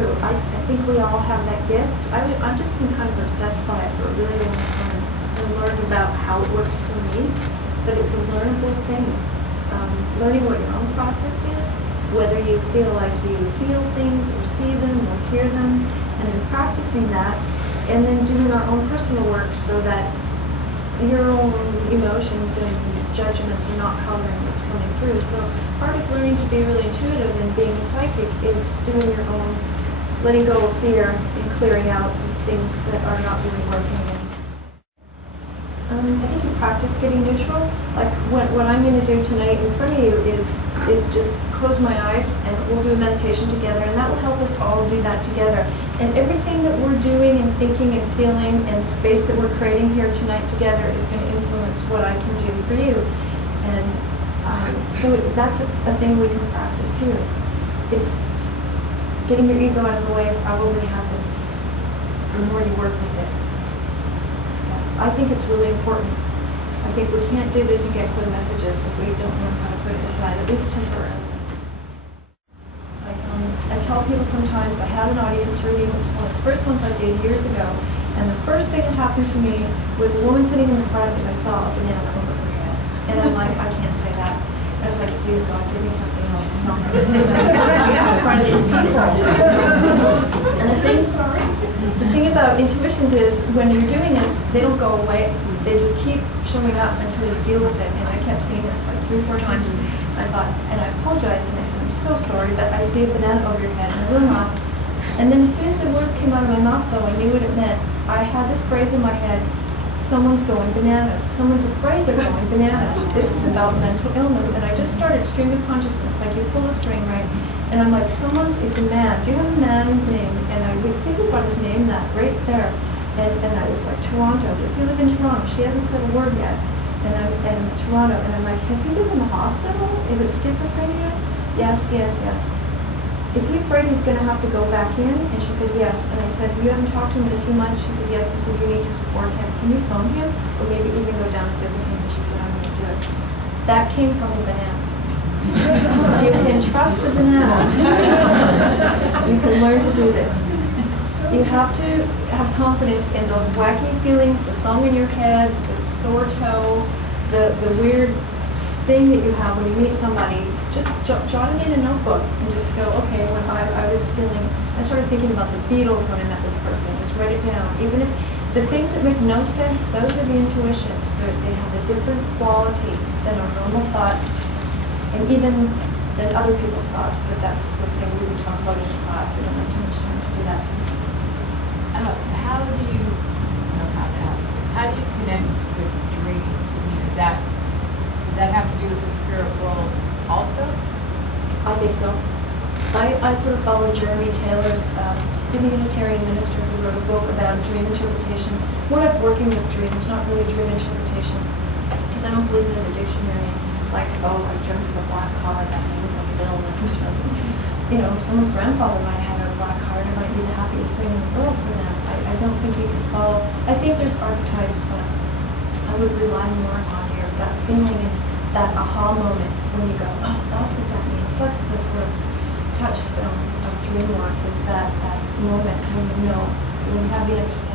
true. I think we all have that gift. I've just been kind of obsessed by it for a really long time and learned about how it works for me. But it's a learnable thing. Learning what your own process is, whether you feel like you feel things or see them or hear them, and then practicing that, and then doing our own personal work so that your own emotions and judgments are not coloring what's coming through. So part of learning to be really intuitive and being a psychic is doing your own, letting go of fear and clearing out things that are not really working. I think you practice getting neutral. Like what I'm going to do tonight in front of you is just close my eyes and we'll do a meditation together, and that will help us all do that together. And everything that we're doing and thinking and feeling and the space that we're creating here tonight together is going to influence what I can do for you. And so that's a thing we can practice too. It's getting your ego out of the way probably happens the more you work with it. I think it's really important. I think we can't do this and get clear messages if we don't know how to put it aside, at least temporarily. I tell people sometimes, I had an audience reading, it was one of the first ones I did years ago, and the first thing that happened to me was a woman sitting in the front and I saw a banana over her head. And I'm like, I can't say that. I was like, please God, give me something else. I'm not going to say that in front of these people. And the thing about intuitions is when you're doing this, they don't go away. They just keep showing up until you deal with it. And I kept seeing this like 3 or 4 times. I thought, and I apologized and I said, I'm so sorry, but I see a banana over your head and I blew off. And then as soon as the words came out of my mouth though, I knew what it meant. I had this phrase in my head, someone's going bananas. Someone's afraid they're going bananas. This is about mental illness. And I just started stream of consciousness, like you pull the string, right? And I'm like, it's a man. Do you have a man name? And I would think about his name, that right there. And I was like, Toronto. Does he live in Toronto? She hasn't said a word yet. And Toronto. And I'm like, has he been in the hospital? Is it schizophrenia? Yes. Is he afraid he's going to have to go back in? And she said, yes. And I said, you haven't talked to him in a few months? She said, yes. I said, you need to support him. Can you phone him? Or maybe even go down and visit him? And she said, I'm going to do it. That came from a banana. You can trust the banana. You can learn to do this. You have to have confidence in those wacky feelings, the song in your head, the sore toe, the weird thing that you have when you meet somebody. Just jot it in a notebook and just go, okay, when I was feeling, I started thinking about the Beatles when I met this person. Just write it down. Even if the things that make no sense, those are the intuitions. They have a different quality than our normal thoughts, and even than other people's thoughts, but that's the thing we would talk about in the class. We don't have too much time to do that tonight. How do you, I don't know how to ask this, how do you connect with dreams? I mean, does that have to do with the spirit world also? I think so. I sort of follow Jeremy Taylor's, he's a Unitarian minister who wrote a book about dream interpretation. More like working with dreams, not really dream interpretation, because I don't believe there's a dictionary. Like, oh, I dreamt of a black car, that means like an illness or something. You know, if someone's grandfather might have had a black car, it might be the happiest thing in the world for them. I don't think you can follow. I think there's archetypes, but I would rely more on your gut feeling and that aha moment when you go, oh, that's what that means. That's the sort of touchstone of dream work, is that moment when you know, when you have the understanding.